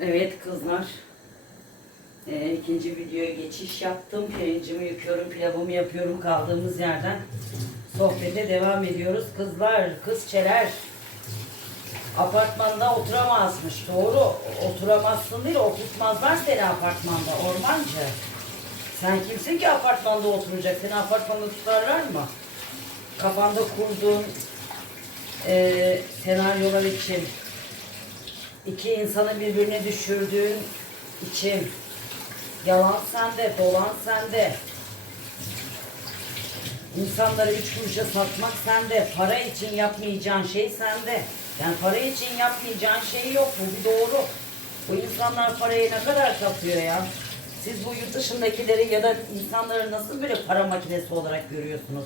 Evet kızlar. Ee, ikinci videoya geçiş yaptım. Pirincimi yıkıyorum, pilavımı yapıyorum kaldığımız yerden. Sohbete devam ediyoruz. Kızlar, kızçeler. Apartmanda oturamazmış. Doğru. Oturamazsın değil, oturtmazlar seni apartmanda. Ormancı. Sen kimsin ki apartmanda oturacak? Seni apartmanda tutarlar mı? Kafanda kurduğun eee senaryolar için iki insanı birbirine düşürdüğün için yalan sende, dolan sende. İnsanları üç kuruşa satmak sende. Para için yapmayacağın şey sende. Yani para için yapmayacağın şey yok. Bu bir doğru. Bu insanlar parayı ne kadar satıyor ya? Siz bu yurt dışındakileri ya da insanları nasıl böyle para makinesi olarak görüyorsunuz?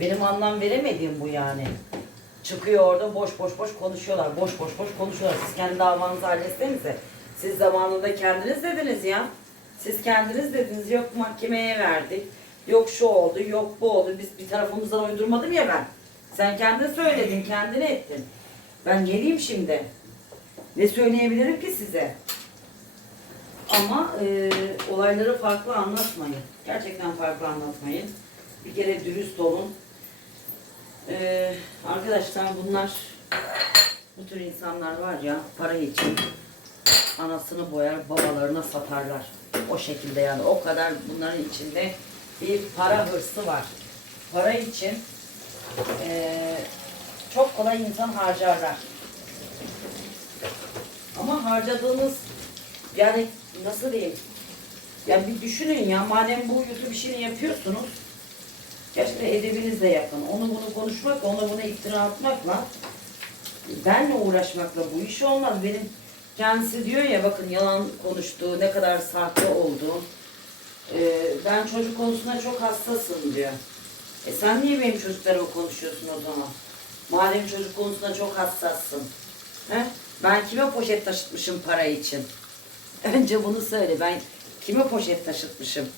Benim anlam veremediğim bu yani. Çıkıyor orada boş boş boş konuşuyorlar. Boş boş boş konuşuyorlar. Siz kendi davanızı halletsenize. Siz zamanında kendiniz dediniz ya. Siz kendiniz dediniz yok mahkemeye verdik. Yok şu oldu, yok bu oldu. Biz bir tarafımızdan uydurmadım ya ben. Sen kendin söyledin, kendin ettin. Ben geleyim şimdi. Ne söyleyebilirim ki size? Ama e, olayları farklı anlatmayın. Gerçekten farklı anlatmayın. Bir kere dürüst olun. E, arkadaşlar bunlar bu tür insanlar var ya para için anasını boyar babalarına satarlar. O şekilde yani o kadar bunların içinde bir para hırsı var. Para için e, çok kolay insan harcarlar. Ama harcadığınız yani nasıl diyeyim? Ya bir düşünün ya madem bu YouTube işini yapıyorsunuz gerçekten edebinizle yapın. Onu bunu konuşmakla, onu bunu iftira atmakla benle uğraşmakla bu iş olmaz. Benim kendisi diyor ya bakın yalan konuştuğu, ne kadar sahte olduğu. Ee, ben çocuk konusunda çok hassasım diyor. E sen niye benim çocuklarımı konuşuyorsun o zaman? Madem çocuk konusunda çok hassassın. He? Ben kime poşet taşıtmışım para için? Önce bunu söyle. Ben kime poşet taşıtmışım?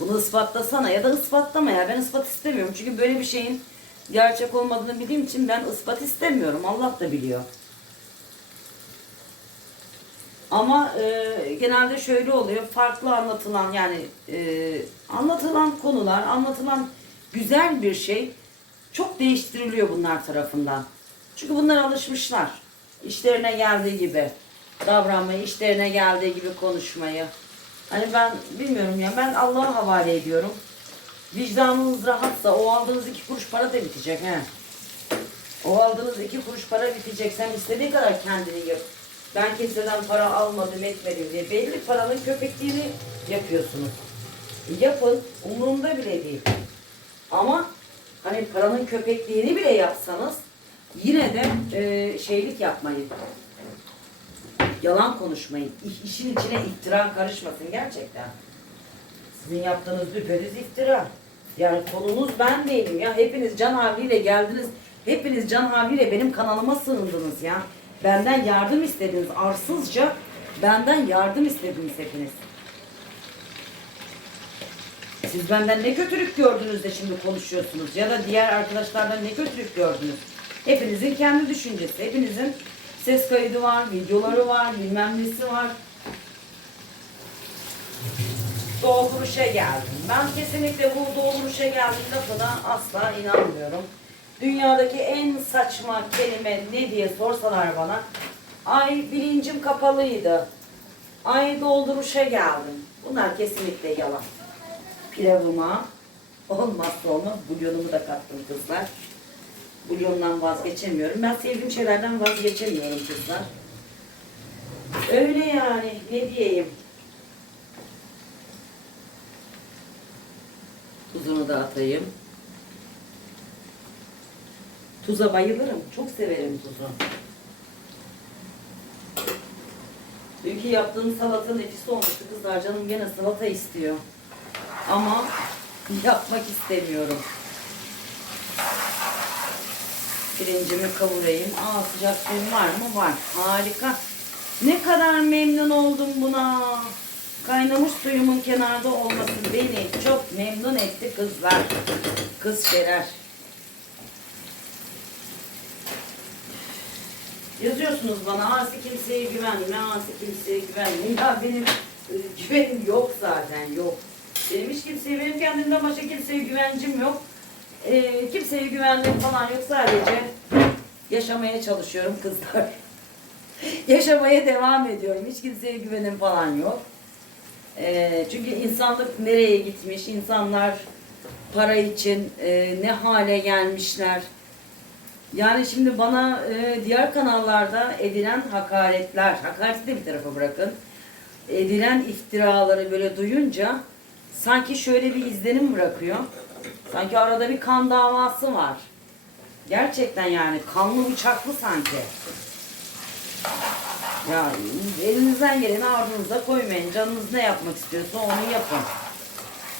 Bunu ispatlasana ya da ispatlama ya. Ben ispat istemiyorum. Çünkü böyle bir şeyin gerçek olmadığını bildiğim için ben ispat istemiyorum. Allah da biliyor. Ama e, genelde şöyle oluyor. Farklı anlatılan yani e, anlatılan konular, anlatılan güzel bir şey çok değiştiriliyor bunlar tarafından. Çünkü bunlar alışmışlar. İşlerine geldiği gibi davranmayı, işlerine geldiği gibi konuşmayı. Hani ben bilmiyorum ya ben Allah'a havale ediyorum. Vicdanınız rahatsa o aldığınız iki kuruş para da bitecek he. O aldığınız iki kuruş para bitecek. Sen istediğin kadar kendini yap. Ben kimseden para almadım etmedim diye. Belli paranın köpekliğini yapıyorsunuz. Yapın. Umurumda bile değil. Ama hani paranın köpekliğini bile yapsanız yine de e, şeylik yapmayın. Yalan konuşmayın. İ- İşin içine iftira karışmasın gerçekten. Sizin yaptığınız düpedüz iftira. Yani konunuz ben değilim ya. Hepiniz can havliyle geldiniz. Hepiniz can havliyle benim kanalıma sığındınız ya. Benden yardım istediniz. Arsızca benden yardım istediniz hepiniz. Siz benden ne kötülük gördünüz de şimdi konuşuyorsunuz? Ya da diğer arkadaşlardan ne kötülük gördünüz? Hepinizin kendi düşüncesi. Hepinizin ses kaydı var, videoları var, bilmem nesi var. Doğruşa geldim. Ben kesinlikle bu doğruşa geldim lafına asla inanmıyorum. Dünyadaki en saçma kelime ne diye sorsalar bana, ay bilincim kapalıydı, ay dolduruşa geldim. Bunlar kesinlikle yalan. Pilavıma olmazsa olmaz bulyonumu da kattım kızlar. Bulyondan vazgeçemiyorum. Ben sevdiğim şeylerden vazgeçemiyorum kızlar. Öyle yani ne diyeyim. Tuzunu da atayım. Tuza bayılırım. Çok severim tuzu. Dünkü yaptığım salata nefis olmuştu kızlar. Canım gene salata istiyor. Ama yapmak istemiyorum. Pirincimi kavurayım. Aa sıcak suyum var mı? Var. Harika. Ne kadar memnun oldum buna. Kaynamış suyumun kenarda olması beni çok memnun etti kızlar. Kız Şerer. Yazıyorsunuz bana Asi kimseye güvenme, Asi kimseye güvenme. Ya benim e, güvenim yok zaten yok. Benim hiç kimseye, benim kendimden başka kimseye güvencim yok. E, kimseye güvendiğim falan yok sadece yaşamaya çalışıyorum kızlar. yaşamaya devam ediyorum. Hiç kimseye güvenim falan yok. E, çünkü insanlık nereye gitmiş, insanlar para için e, ne hale gelmişler. Yani şimdi bana e, diğer kanallarda edilen hakaretler, hakareti de bir tarafa bırakın, edilen iftiraları böyle duyunca sanki şöyle bir izlenim bırakıyor. Sanki arada bir kan davası var. Gerçekten yani kanlı bıçaklı sanki. Ya elinizden geleni ardınıza koymayın. Canınız ne yapmak istiyorsa onu yapın.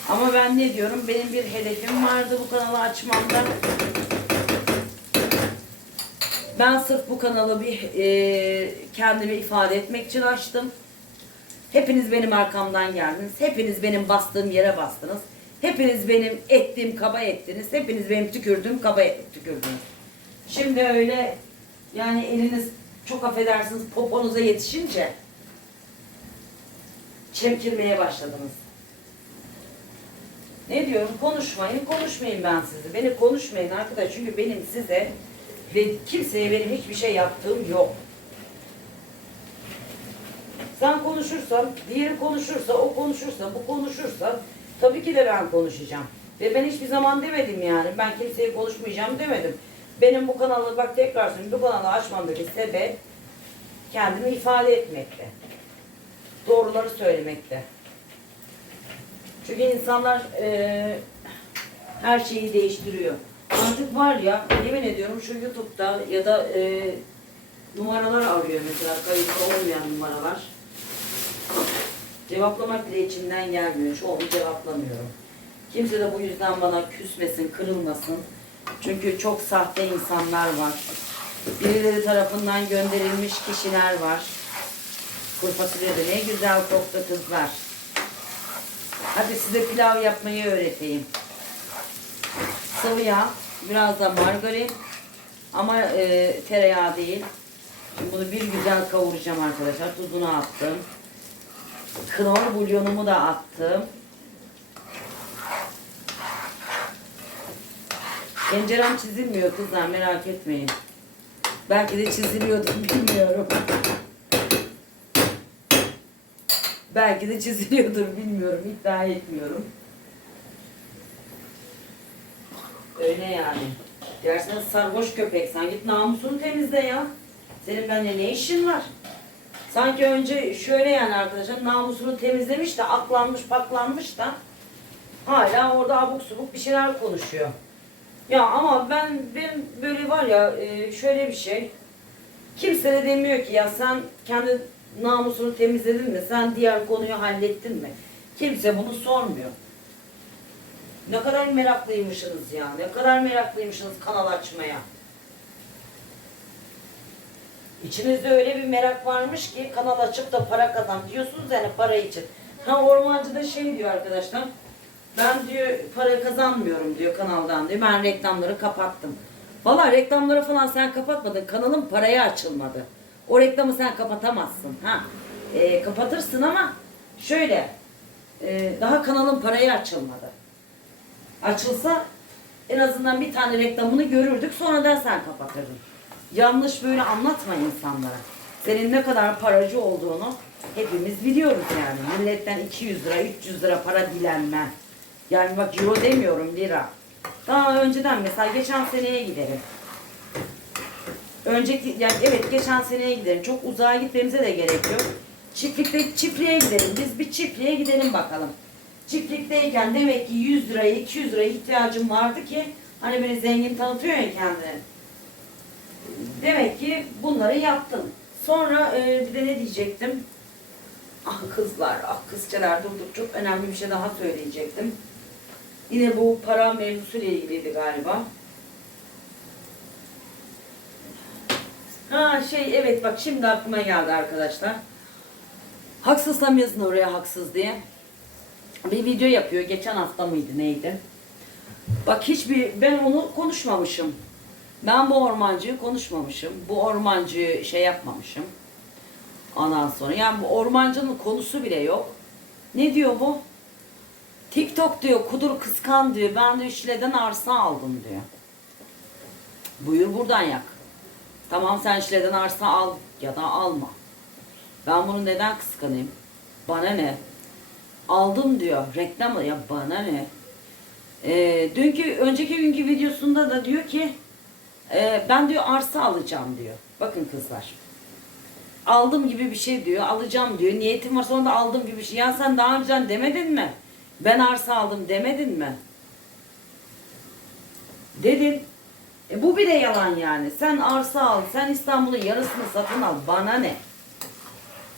Ama ben ne diyorum? Benim bir hedefim vardı bu kanalı açmamda. Ben sırf bu kanalı bir e, kendimi ifade etmek için açtım. Hepiniz benim arkamdan geldiniz. Hepiniz benim bastığım yere bastınız. Hepiniz benim ettiğim kaba ettiniz. Hepiniz benim tükürdüğüm kaba tükürdünüz. Şimdi öyle yani eliniz çok affedersiniz poponuza yetişince çemkirmeye başladınız. Ne diyorum? Konuşmayın, konuşmayın ben sizi. Beni konuşmayın arkadaş. Çünkü benim size ve kimseye benim hiçbir şey yaptığım yok. Sen konuşursan, diğeri konuşursa, o konuşursa, bu konuşursa tabii ki de ben konuşacağım. Ve ben hiçbir zaman demedim yani. Ben kimseye konuşmayacağım demedim. Benim bu kanalı bak tekrar söyleyeyim bu kanalı açmamdaki sebep kendimi ifade etmekte. Doğruları söylemekte. Çünkü insanlar eee, her şeyi değiştiriyor. Artık var ya yemin ediyorum şu YouTube'da ya da eee, numaralar arıyor mesela kayıtlı olmayan numaralar. Cevaplamak bile içimden gelmiyor. Çoğunu cevaplamıyorum. Kimse de bu yüzden bana küsmesin, kırılmasın. Çünkü çok sahte insanlar var. Birileri tarafından gönderilmiş kişiler var. Kuru fasulyede ne güzel koktu kızlar. Hadi size pilav yapmayı öğreteyim. Sıvı yağ, biraz da margarin ama e, tereyağı değil. Şimdi bunu bir güzel kavuracağım arkadaşlar. Tuzunu attım. Knorr bulyonumu da attım. Tencerem çizilmiyor kızlar merak etmeyin. Belki de çiziliyordu bilmiyorum. Belki de çiziliyordur bilmiyorum. iddia etmiyorum. Öyle yani. Dersen sarhoş köpek sen git namusunu temizle ya. Senin benimle ne işin var? Sanki önce şöyle yani arkadaşlar namusunu temizlemiş de aklanmış paklanmış da hala orada abuk subuk bir şeyler konuşuyor. Ya ama ben ben böyle var ya e, şöyle bir şey. Kimse de demiyor ki ya sen kendi namusunu temizledin mi? Sen diğer konuyu hallettin mi? Kimse bunu sormuyor. Ne kadar meraklıymışsınız ya. Ne kadar meraklıymışsınız kanal açmaya. İçinizde öyle bir merak varmış ki kanal açıp da para kazan diyorsunuz yani para için. Ha ormancı da şey diyor arkadaşlar. Ben diyor para kazanmıyorum diyor kanaldan diyor. Ben reklamları kapattım. Valla reklamları falan sen kapatmadın. Kanalın paraya açılmadı. O reklamı sen kapatamazsın. Ha. Ee, kapatırsın ama şöyle e, daha kanalın paraya açılmadı. Açılsa en azından bir tane reklamını görürdük sonradan sen kapatırdın. Yanlış böyle anlatma insanlara. Senin ne kadar paracı olduğunu hepimiz biliyoruz yani. Milletten 200 lira, 300 lira para dilenme. Yani bak euro demiyorum lira. Daha önceden mesela geçen seneye gidelim. Önceki yani evet geçen seneye gidelim. Çok uzağa gitmemize de gerek yok. Çiftlikte çiftliğe gidelim. Biz bir çiftliğe gidelim bakalım. Çiftlikteyken demek ki 100 liraya 200 liraya ihtiyacım vardı ki hani beni zengin tanıtıyor ya kendini. Demek ki bunları yaptım. Sonra e, bir de ne diyecektim? Ah kızlar, ah kızçalar durduk. Çok önemli bir şey daha söyleyecektim. Yine bu para mevzusuyla ilgiliydi galiba. Ha şey evet bak şimdi aklıma geldi arkadaşlar. Haksızsam yazın oraya haksız diye. Bir video yapıyor. Geçen hafta mıydı neydi? Bak hiçbir ben onu konuşmamışım. Ben bu ormancıyı konuşmamışım. Bu ormancıyı şey yapmamışım. Ondan sonra yani bu ormancının konusu bile yok. Ne diyor bu? TikTok diyor kudur kıskan diyor. Ben de Şile'den arsa aldım diyor. Buyur buradan yak. Tamam sen Şile'den arsa al ya da alma. Ben bunu neden kıskanayım? Bana ne? Aldım diyor. Reklam ya bana ne? Ee, dünkü önceki günkü videosunda da diyor ki e, ben diyor arsa alacağım diyor. Bakın kızlar. Aldım gibi bir şey diyor. Alacağım diyor. Niyetim var sonra da aldım gibi bir şey. Ya sen daha önceden demedin mi? Ben arsa aldım demedin mi? Dedin. E bu bile yalan yani. Sen arsa al. Sen İstanbul'un yarısını satın al. Bana ne?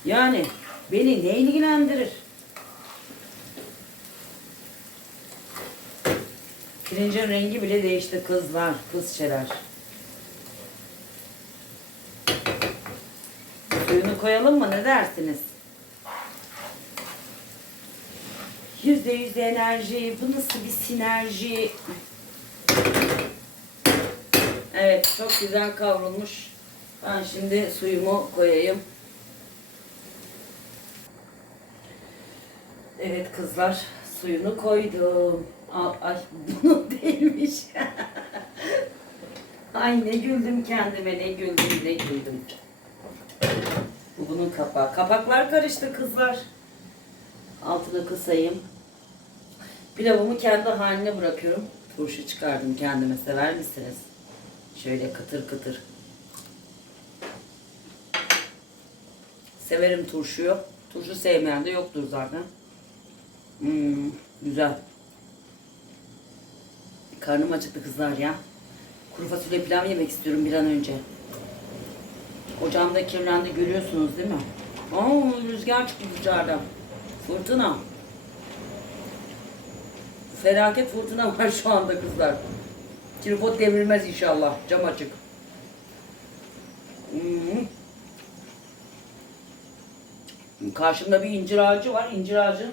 Yani beni ne ilgilendirir? Pirincin rengi bile değişti kızlar, kızçeler. Suyunu koyalım mı ne dersiniz? Yüzde yüz enerji, bu nasıl bir sinerji? Evet, çok güzel kavrulmuş. Ben şimdi suyumu koyayım. Evet kızlar, suyunu koydum. Al, ay, bunu değilmiş. ay ne güldüm kendime, ne güldüm, ne güldüm. Bu bunun kapağı. Kapaklar karıştı kızlar. Altını kısayım. Pilavımı kendi haline bırakıyorum. Turşu çıkardım kendime. Sever misiniz? Şöyle kıtır kıtır. Severim turşuyu. Turşu sevmeyen de yoktur zaten. Hmm, güzel. Karnım acıktı kızlar ya. Kuru fasulye pilav yemek istiyorum bir an önce. Ocağım da kirlendi görüyorsunuz değil mi? Oo, rüzgar çıktı dışarıda. Fırtına. Felaket fırtına var şu anda kızlar. Tripod devrilmez inşallah. Cam açık. Hmm. Karşımda bir incir ağacı var. İncir ağacı.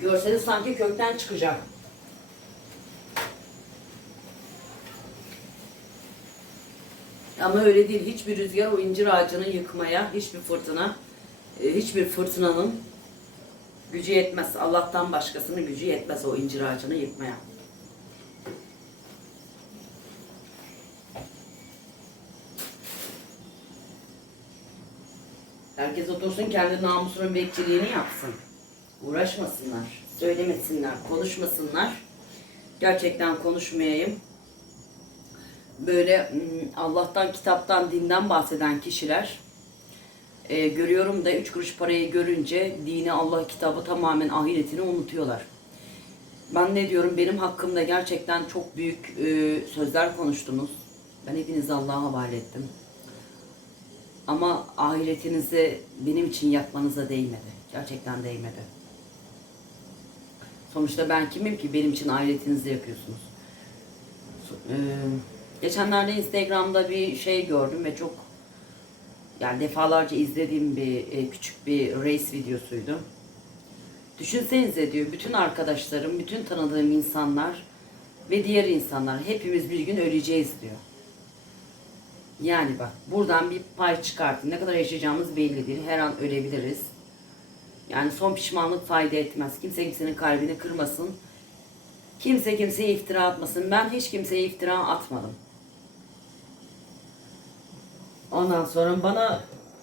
Görseniz sanki kökten çıkacak. Ama öyle değil. Hiçbir rüzgar o incir ağacını yıkmaya, hiçbir fırtına, e, hiçbir fırtınanın gücü yetmez. Allah'tan başkasının gücü yetmez o incir ağacını yıkmaya. Herkes otursun kendi namusunun bekçiliğini yapsın. Uğraşmasınlar, söylemesinler, konuşmasınlar. Gerçekten konuşmayayım. Böyle hmm, Allah'tan, kitaptan, dinden bahseden kişiler e, görüyorum da üç kuruş parayı görünce dini, Allah kitabı tamamen ahiretini unutuyorlar. Ben ne diyorum benim hakkımda gerçekten çok büyük e, sözler konuştunuz. Ben hepinizi Allah'a havale ettim. Ama ahiretinizi benim için yapmanıza değmedi. Gerçekten değmedi. Sonuçta ben kimim ki benim için ahiretinizi yapıyorsunuz. So- e, geçenlerde Instagram'da bir şey gördüm ve çok yani defalarca izlediğim bir e, küçük bir race videosuydu. Düşünsenize diyor bütün arkadaşlarım, bütün tanıdığım insanlar ve diğer insanlar hepimiz bir gün öleceğiz diyor. Yani bak buradan bir pay çıkartın. Ne kadar yaşayacağımız belli değil. Her an ölebiliriz. Yani son pişmanlık fayda etmez. Kimse kimsenin kalbini kırmasın. Kimse kimseye iftira atmasın. Ben hiç kimseye iftira atmadım. Ondan sonra bana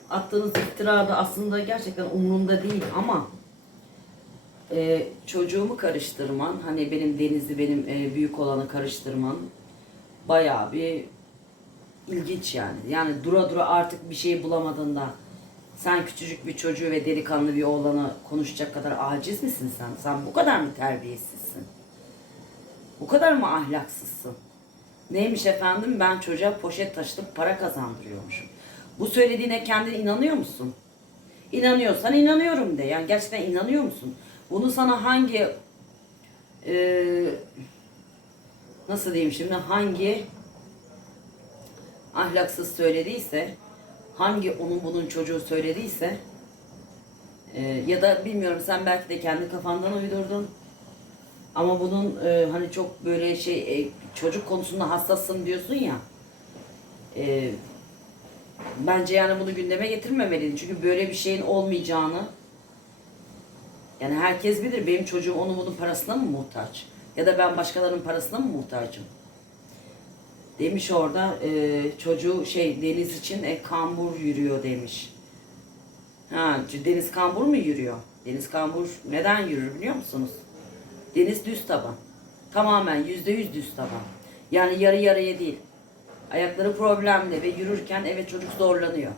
attığınız iftira da aslında gerçekten umurumda değil ama e, çocuğumu karıştırman, hani benim Deniz'i benim e, büyük olanı karıştırman bayağı bir ilginç yani. Yani dura dura artık bir şey bulamadığında sen küçücük bir çocuğu ve delikanlı bir oğlanı konuşacak kadar aciz misin sen? Sen bu kadar mı terbiyesizsin? Bu kadar mı ahlaksızsın? Neymiş efendim ben çocuğa poşet taşıtıp para kazandırıyormuşum. Bu söylediğine kendin inanıyor musun? İnanıyorsan inanıyorum de. Yani gerçekten inanıyor musun? Bunu sana hangi e, nasıl diyeyim şimdi hangi ahlaksız söylediyse hangi onun bunun çocuğu söylediyse e, ya da bilmiyorum sen belki de kendi kafandan uydurdun Ama bunun e, hani çok böyle şey e, çocuk konusunda hassassın diyorsun ya. E, bence yani bunu gündeme getirmemeliydin. Çünkü böyle bir şeyin olmayacağını yani herkes bilir benim çocuğum onun bunun parasına mı muhtaç? Ya da ben başkalarının parasına mı muhtacım? Demiş orada e, çocuğu şey deniz için e, kambur yürüyor demiş. Ha, deniz kambur mu yürüyor? Deniz kambur neden yürür biliyor musunuz? Deniz düz taban. Tamamen yüzde yüz düz taban. Yani yarı yarıya değil. Ayakları problemli ve yürürken evet çocuk zorlanıyor.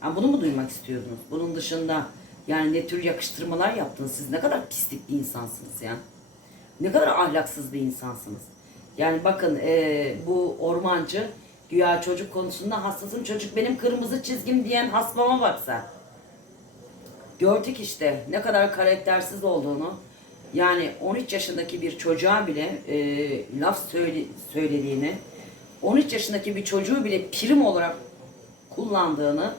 Ha, bunu mu duymak istiyordunuz? Bunun dışında yani ne tür yakıştırmalar yaptınız? Siz ne kadar pislik bir insansınız ya. Ne kadar ahlaksız bir insansınız. Yani bakın eee, bu ormancı güya çocuk konusunda hassasım. Çocuk benim kırmızı çizgim diyen hasbama bak sen. Gördük işte ne kadar karaktersiz olduğunu. Yani 13 yaşındaki bir çocuğa bile eee, laf söyle, söylediğini, 13 yaşındaki bir çocuğu bile prim olarak kullandığını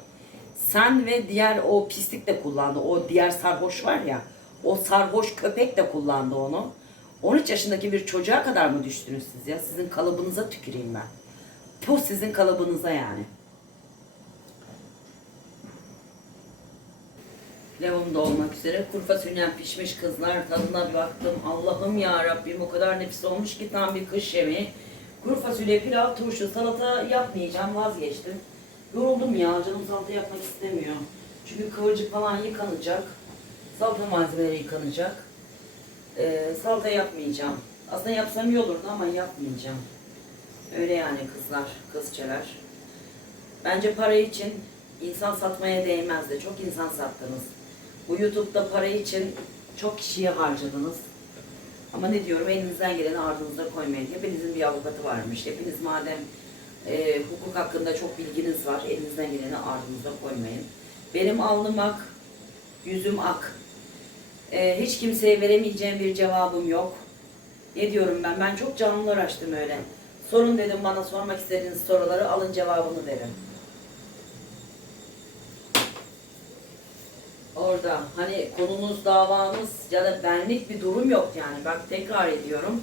sen ve diğer o pislik de kullandı. O diğer sarhoş var ya. O sarhoş köpek de kullandı onu. 13 yaşındaki bir çocuğa kadar mı düştünüz siz ya? Sizin kalıbınıza tüküreyim ben. Bu sizin kalıbınıza yani. Pilavım da olmak üzere. Kuru fasulyem pişmiş kızlar. Tadına baktım. Allah'ım ya Rabbim o kadar nefis olmuş ki tam bir kış yemeği. Kuru fasulye, pilav, turşu, salata yapmayacağım. Vazgeçtim. Yoruldum ya. Canım salata yapmak istemiyor. Çünkü kıvırcık falan yıkanacak. Salata malzemeleri yıkanacak. Ee, salata yapmayacağım. Aslında yapsam iyi olurdu ama yapmayacağım. Öyle yani kızlar, kızçeler. Bence para için insan satmaya değmezdi. Çok insan sattınız. Bu YouTube'da para için çok kişiye harcadınız. Ama ne diyorum elinizden geleni ardınıza koymayın. Hepinizin bir avukatı varmış. Hepiniz madem e, hukuk hakkında çok bilginiz var. Elinizden geleni ardınıza koymayın. Benim alnım ak, yüzüm ak. E, hiç kimseye veremeyeceğim bir cevabım yok. Ne diyorum ben? Ben çok canlı uğraştım öyle. Sorun dedim bana sormak istediğiniz soruları alın cevabını verin. Orada hani konunuz davanız ya da benlik bir durum yok yani. Bak tekrar ediyorum.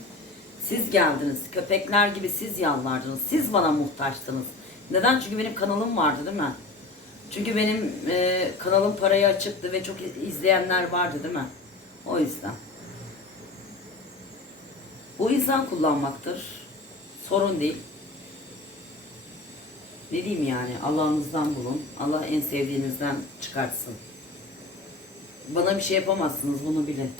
Siz geldiniz. Köpekler gibi siz yalvardınız. Siz bana muhtaçtınız. Neden? Çünkü benim kanalım vardı değil mi? Çünkü benim e, kanalım parayı açıktı ve çok izleyenler vardı değil mi? O yüzden. Bu insan kullanmaktır. Sorun değil. Ne diyeyim yani? Allah'ınızdan bulun. Allah en sevdiğinizden çıkartsın. Bana bir şey yapamazsınız bunu bilin.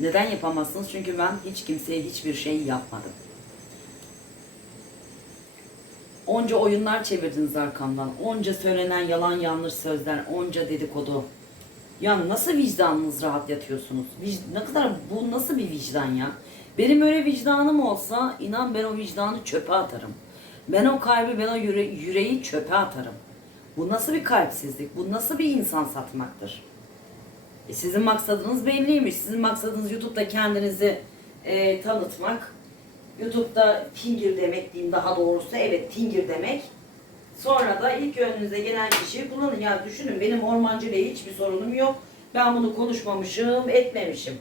Neden yapamazsınız? Çünkü ben hiç kimseye hiçbir şey yapmadım. Onca oyunlar çevirdiniz arkamdan. Onca söylenen yalan yanlış sözler, onca dedikodu. Ya nasıl vicdanınız rahat yatıyorsunuz? Vic- ne kadar bu nasıl bir vicdan ya? Benim öyle vicdanım olsa inan ben o vicdanı çöpe atarım. Ben o kalbi, ben o yüre- yüreği çöpe atarım. Bu nasıl bir kalpsizlik? Bu nasıl bir insan satmaktır? E sizin maksadınız belliymiş. Sizin maksadınız YouTube'da kendinizi e, tanıtmak. YouTube'da Tingir demek diyeyim daha doğrusu. Evet Tingir demek. Sonra da ilk önünüze gelen kişiyi kullanın. Ya düşünün benim ormancı ile hiçbir sorunum yok. Ben bunu konuşmamışım, etmemişim.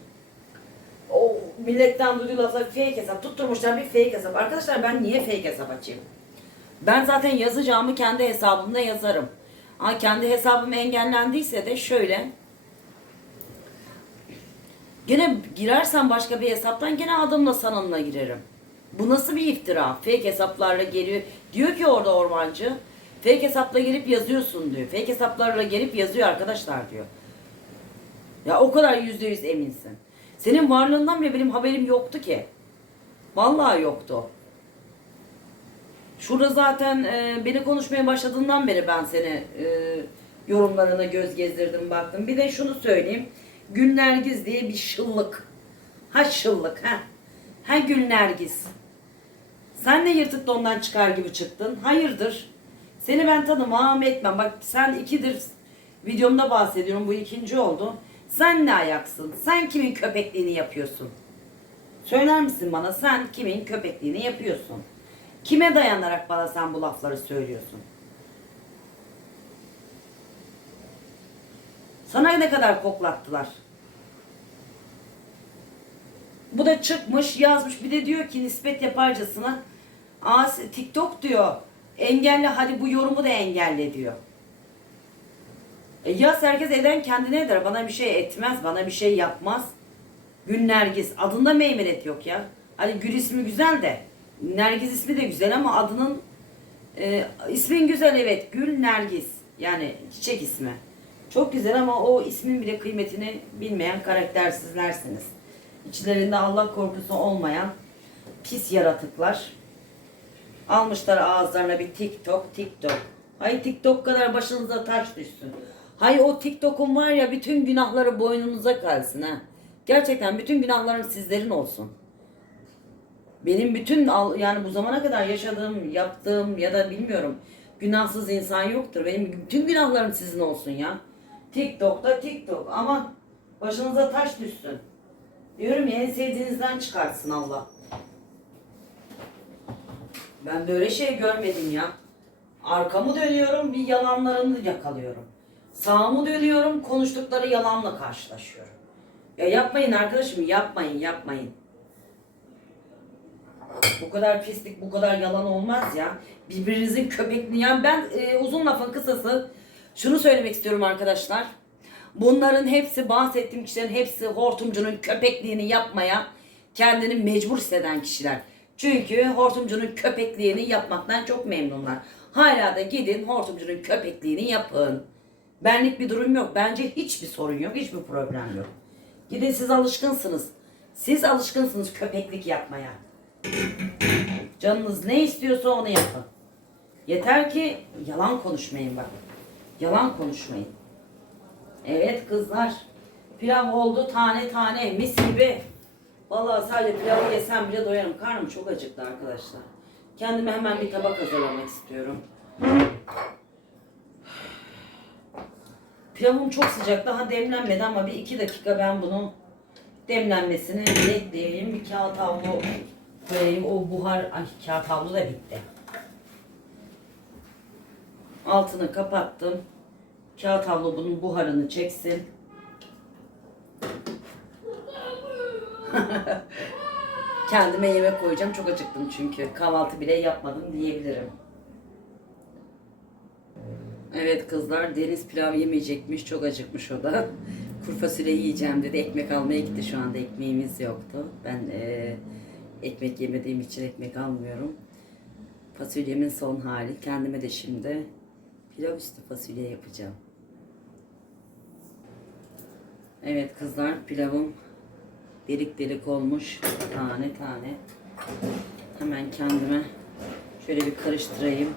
O milletten duyuyorlarsa fake hesap tutturmuşlar bir fake hesap. Arkadaşlar ben niye fake hesap açayım? Ben zaten yazacağımı kendi hesabımda yazarım. Ama kendi hesabım engellendiyse de şöyle. Gene girersen başka bir hesaptan gene adımla sanımla girerim. Bu nasıl bir iftira? Fake hesaplarla geliyor. Diyor ki orada ormancı. Fake hesapla gelip yazıyorsun diyor. Fake hesaplarla gelip yazıyor arkadaşlar diyor. Ya o kadar yüzde yüz eminsin. Senin varlığından bile benim haberim yoktu ki. Vallahi yoktu. Şurada zaten e, beni konuşmaya başladığından beri ben seni e, yorumlarına göz gezdirdim baktım. Bir de şunu söyleyeyim. Gülnergiz diye bir şıllık. Ha şıllık ha. Ha Gülnergiz. Sen de yırtık dondan çıkar gibi çıktın. Hayırdır? Seni ben tanımam etmem. Bak sen ikidir videomda bahsediyorum. Bu ikinci oldu. Sen ne ayaksın? Sen kimin köpekliğini yapıyorsun? Söyler misin bana sen kimin köpekliğini yapıyorsun? Kime dayanarak bana sen bu lafları söylüyorsun? Sana ne kadar koklattılar? Bu da çıkmış yazmış bir de diyor ki nispet yaparcasına TikTok diyor engelle hadi bu yorumu da engelle diyor. E yaz herkes eden kendine eder. Bana bir şey etmez, bana bir şey yapmaz. Gül Nergis. Adında meymenet yok ya. Hani Gül ismi güzel de. Nergis ismi de güzel ama adının e, ismin güzel evet. Gül Nergis. Yani çiçek ismi. Çok güzel ama o ismin bile kıymetini bilmeyen karaktersizlersiniz. İçlerinde Allah korkusu olmayan pis yaratıklar. Almışlar ağızlarına bir TikTok, TikTok. Hay TikTok kadar başınıza taş düşsün. Hay o TikTok'un var ya bütün günahları boynunuza kalsın ha. Gerçekten bütün günahlarım sizlerin olsun. Benim bütün yani bu zamana kadar yaşadığım, yaptığım ya da bilmiyorum günahsız insan yoktur. Benim bütün günahlarım sizin olsun ya. TikTok'ta TikTok ama başınıza taş düşsün. Diyorum ya en sevdiğinizden çıkartsın Allah. Ben böyle şey görmedim ya. Arkamı dönüyorum bir yalanlarını yakalıyorum. Sağımı dönüyorum konuştukları yalanla karşılaşıyorum. Ya yapmayın arkadaşım yapmayın yapmayın. Bu kadar pislik bu kadar yalan olmaz ya. Birbirinizin köpekliği. Yani ben e, uzun lafın kısası şunu söylemek istiyorum arkadaşlar. Bunların hepsi bahsettiğim kişilerin hepsi hortumcunun köpekliğini yapmaya kendini mecbur hisseden kişiler. Çünkü hortumcunun köpekliğini yapmaktan çok memnunlar. Hala da gidin hortumcunun köpekliğini yapın. Benlik bir durum yok. Bence hiçbir sorun yok. Hiçbir problem yok. Gidin siz alışkınsınız. Siz alışkınsınız köpeklik yapmaya. Canınız ne istiyorsa onu yapın. Yeter ki yalan konuşmayın bak. Yalan konuşmayın. Evet kızlar. Pilav oldu tane tane mis gibi. Vallahi sadece pilavı yesem bile doyarım. Karnım çok acıktı arkadaşlar. Kendime hemen bir tabak hazırlamak istiyorum. Pilavım çok sıcak. Daha demlenmedi ama bir iki dakika ben bunu demlenmesini bekleyeyim. Bir kağıt havlu koyayım. O buhar, kağıt havlu da bitti. Altını kapattım. Kağıt havlu bunun buharını çeksin. Kendime yemek koyacağım. Çok acıktım çünkü. Kahvaltı bile yapmadım diyebilirim. Evet kızlar deniz pilav yemeyecekmiş. Çok acıkmış o da. Kuru fasulye yiyeceğim dedi. Ekmek almaya gitti. Şu anda ekmeğimiz yoktu. Ben eee, ekmek yemediğim için ekmek almıyorum. Fasulyemin son hali. Kendime de şimdi pilav üstü fasulye yapacağım. Evet kızlar pilavım delik delik olmuş. Tane tane. Hemen kendime şöyle bir karıştırayım.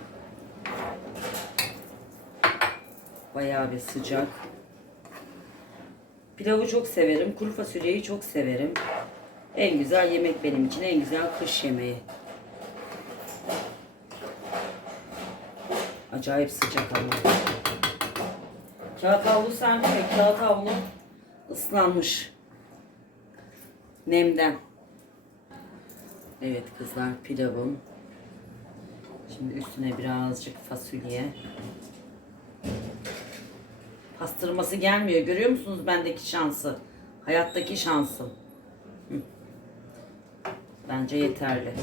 Bayağı bir sıcak. Pilavı çok severim. Kuru fasulyeyi çok severim. En güzel yemek benim için. En güzel kış yemeği. Acayip sıcak ama. Kağıt havlu de kağıt havlu ıslanmış. Nemden. Evet kızlar pilavım. Şimdi üstüne birazcık fasulye. Pastırması gelmiyor. Görüyor musunuz bendeki şansı? Hayattaki şansım. Bence yeterli.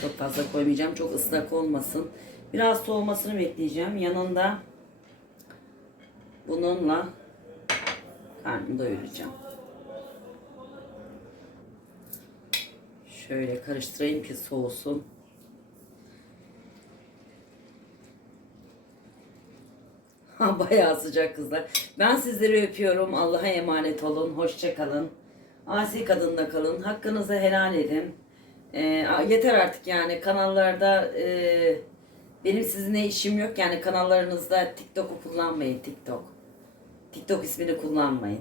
Çok fazla koymayacağım. Çok ıslak olmasın. Biraz soğumasını bekleyeceğim. Yanında bununla karnımı doyuracağım. Şöyle karıştırayım ki soğusun. Bayağı sıcak kızlar. Ben sizleri öpüyorum. Allah'a emanet olun. Hoşça kalın. Asi kadınla kalın. Hakkınızı helal edin. Ee, yeter artık yani kanallarda e, benim sizinle işim yok yani kanallarınızda TikTok'u kullanmayın TikTok. TikTok ismini kullanmayın.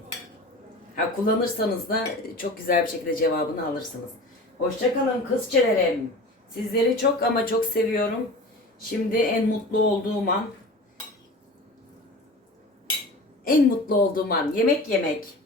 Ha kullanırsanız da çok güzel bir şekilde cevabını alırsınız. Hoşça kalın kızçelerim. Sizleri çok ama çok seviyorum. Şimdi en mutlu olduğum an en mutlu olduğum an yemek yemek.